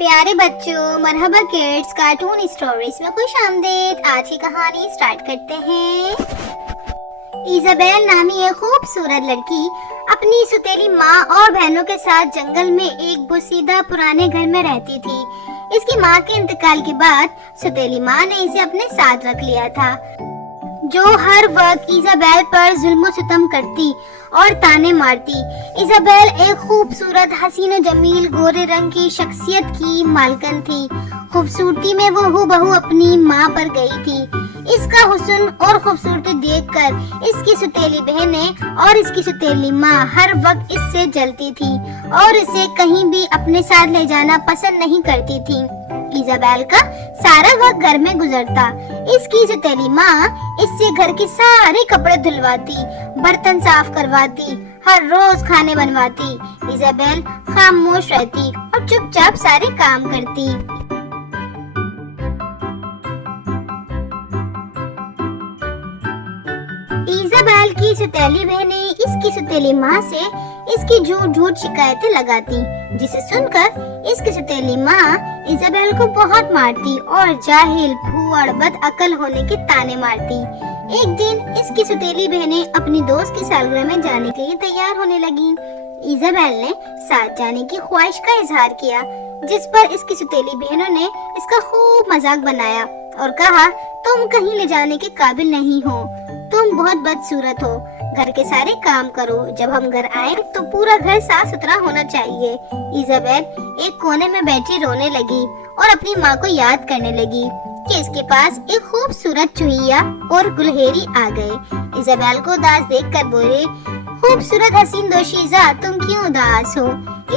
प्यारे बच्चों, मरहबा kids cartoon stories में खुश आमदीद। आज की कहानी स्टार्ट करते हैं। इजाबेल नामी एक खूबसूरत लड़की अपनी सुतेली माँ और बहनों के साथ जंगल में एक बुसीदा पुराने घर में रहती थी। इसकी माँ के इंतकाल के बाद सुतेली माँ ने इसे अपने साथ रख लिया था, जो हर वक्त इजाबेल पर जुल्म सितम करती और ताने मारती। इजाबेल एक खूबसूरत हसीन जमील गोरे रंग की शख्सियत की मालकन थी। खूबसूरती में वो हूबहू अपनी माँ पर गई थी। इसका हुस्न और खूबसूरती देखकर इसकी सुतेली बहनें और इसकी सुतेली माँ हर वक्त इससे जलती थी और इसे कहीं भी अपने साथ ले जाना पसंद नहीं करती थी। इजाबेल का सारा वक्त घर में गुजरता। इसकी सुतेली माँ इससे घर के सारे कपड़े धुलवाती, बर्तन साफ करवाती, हर रोज खाने बनवाती। इजाबेल खामोश रहती और चुपचाप सारे काम करती। इजाबेल की सुतेली बहनें इसकी सुतेली माँ से इसकी झूठ शिकायतें लगाती, जिसे सुनकर इसकी सुतेली माँ इजाबेल को बहुत मारती और जाहिल, भूअड़, बदअकल होने के ताने मारती। एक दिन इसकी सुतेली बहनें अपनी दोस्त की सालगिरह में जाने के लिए तैयार होने लगी। इजाबेल ने साथ जाने की ख्वाहिश का इजहार किया, जिस पर इसकी सुतेली बहनों ने इसका खूब मजाक बनाया और कहा, तुम कहीं ले जाने के काबिल नहीं हो, तुम बहुत बदसूरत हो, घर के सारे काम करो, जब हम घर आए तो पूरा घर साफ सुथरा होना चाहिए। इजाबेल एक कोने में बैठी रोने लगी और अपनी माँ को याद करने लगी कि इसके पास एक खूबसूरत चुहिया और गुलहेरी आ गए। इजाबेल को उदास देखकर बोले, खूबसूरत हसीन दोशीज़ा, तुम क्यों उदास हो?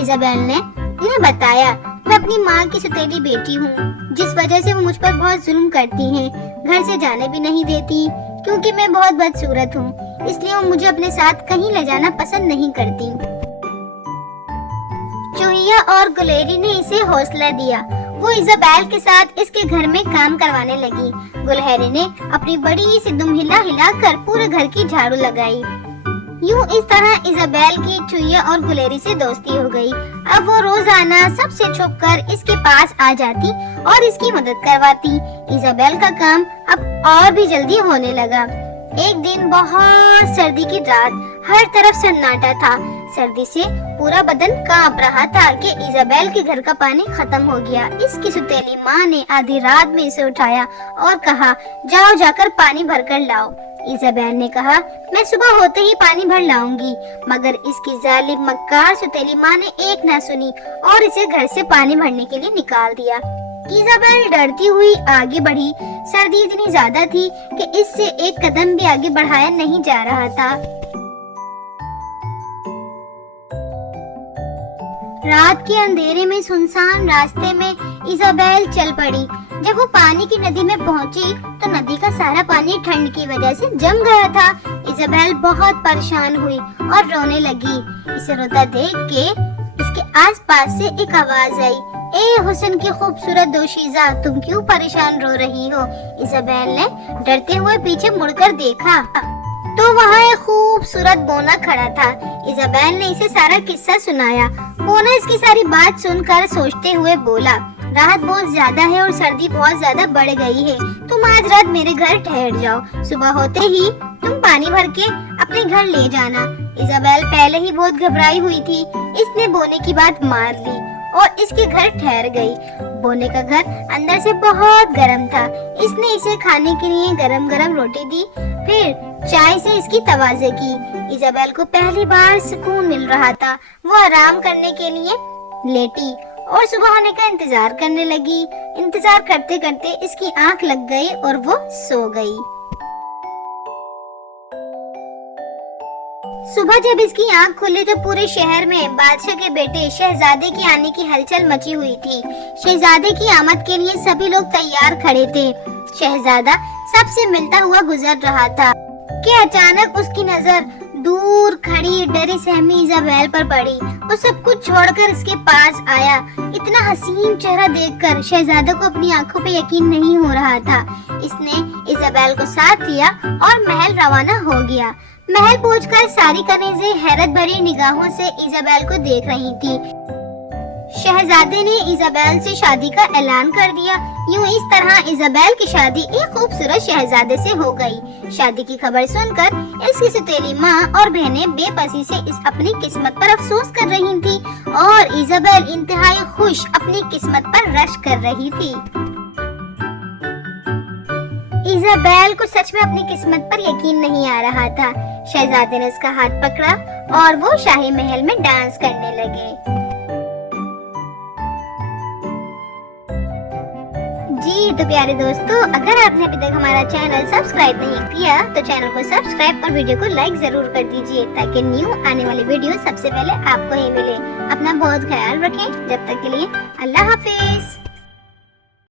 इजाबेल ने उन्हें बताया, मैं अपनी माँ की सुतेली बेटी हूँ, जिस वजह से वो मुझ पर बहुत जुल्म करती हैं, घर से जाने भी नहीं देती क्योंकि मैं बहुत बदसूरत हूँ, इसलिए वो मुझे अपने साथ कहीं ले जाना पसंद नहीं करती। चुहिया और गुलेरी ने इसे हौसला दिया। वो इजाबेल के साथ इसके घर में काम करवाने लगी। गुलहेरी ने अपनी बड़ी सी दुम हिलाकर पूरे घर की झाड़ू लगाई। यूं इस तरह इजाबेल की चुहिया और गुलेरी से दोस्ती हो गई। अब वो रोजाना सबसे छुपकर इसके पास आ जाती और इसकी मदद करवाती। इजाबेल का काम अब और भी जल्दी होने लगा। एक दिन बहुत सर्दी की रात, हर तरफ सन्नाटा था। सर्दी से पूरा बदन कांप रहा था कि इजाबेल के घर का पानी खत्म हो गया। इसकी सुतेली माँ ने आधी रात में इसे उठाया और कहा, जाओ जाकर पानी भर कर लाओ। इजाबेल ने कहा, मैं सुबह होते ही पानी भर लाऊंगी, मगर इसकी जालिम मक्कार सुतेली माँ ने एक ना सुनी और इसे घर से पानी भरने के लिए निकाल दिया। इजाबेल डरती हुई आगे बढ़ी। सर्दी इतनी ज्यादा थी कि इससे एक कदम भी आगे बढ़ाया नहीं जा रहा था। रात के अंधेरे में सुनसान रास्ते में इजाबेल चल पड़ी। जब वो पानी की नदी में पहुंची तो नदी का सारा पानी ठंड की वजह से जम गया था। इजाबेल बहुत परेशान हुई और रोने लगी। इसे रोता देख के इसके आसपास से एक आवाज आई, ए हुस्न की खूबसूरत दोशीज़ा, तुम क्यों परेशान रो रही हो? इजाबेल ने डरते हुए पीछे मुड़कर देखा तो वहाँ एक खूबसूरत बोना खड़ा था। इजाबेल ने इसे सारा किस्सा सुनाया। बोना इसकी सारी बात सुनकर सोचते हुए बोला, रात बहुत ज्यादा है और सर्दी बहुत ज्यादा बढ़ गई है, तुम आज रात मेरे घर ठहर जाओ, सुबह होते ही तुम पानी भर के अपने घर ले जाना। इजाबेल पहले ही बहुत घबराई हुई थी। इसने बोने की बात मान ली और इसके घर ठहर गई। बोने का घर अंदर से बहुत गर्म था। इसने इसे खाने के लिए गरम गरम रोटी दी, फिर चाय से इसकी तवाज़े की। इजाबेल को पहली बार सुकून मिल रहा था। वो आराम करने के लिए लेटी और सुबह होने का इंतजार करने लगी। इंतजार करते करते इसकी आंख लग गई और वो सो गई। सुबह जब इसकी आंख खुली तो पूरे शहर में बादशाह के बेटे शहजादे के आने की हलचल मची हुई थी। शहजादे की आमद के लिए सभी लोग तैयार खड़े थे। शहजादा सबसे मिलता हुआ गुजर रहा था कि अचानक उसकी नजर दूर खड़ी डरी सहमी इजाबेल पर पड़ी। वो सब कुछ छोड़कर इसके पास आया। इतना हसीन चेहरा देखकर शहजादा को अपनी आंखों पे यकीन नहीं हो रहा था। इसने इजाबेल को साथ लिया और महल रवाना हो गया। महल पहुंचकर सारी कनीज़ें हैरत भरी निगाहों से इजाबेल को देख रही थी। शहजादे ने इजाबेल से शादी का ऐलान कर दिया। यूं इस तरह इजाबेल की शादी एक खूबसूरत शहजादे से हो गई। शादी की खबर सुनकर इसकी सौतेली माँ और बहनें बेबसी से इस अपनी किस्मत पर अफसोस कर रही थी और इजाबेल इंतहाई खुश अपनी किस्मत पर रश कर रही थी। इजाबेल को सच में अपनी किस्मत पर यकीन नहीं आ रहा था। शहजादे ने उसका हाथ पकड़ा और वो शाही महल में डांस करने लगे। जी तो प्यारे दोस्तों, अगर आपने अभी तक हमारा चैनल सब्सक्राइब नहीं किया तो चैनल को सब्सक्राइब और वीडियो को लाइक जरूर कर दीजिए ताकि न्यू आने वाली वीडियो सबसे पहले आपको ही मिले। अपना बहुत ख्याल रखें। जब तक के लिए अल्लाह हाफिज।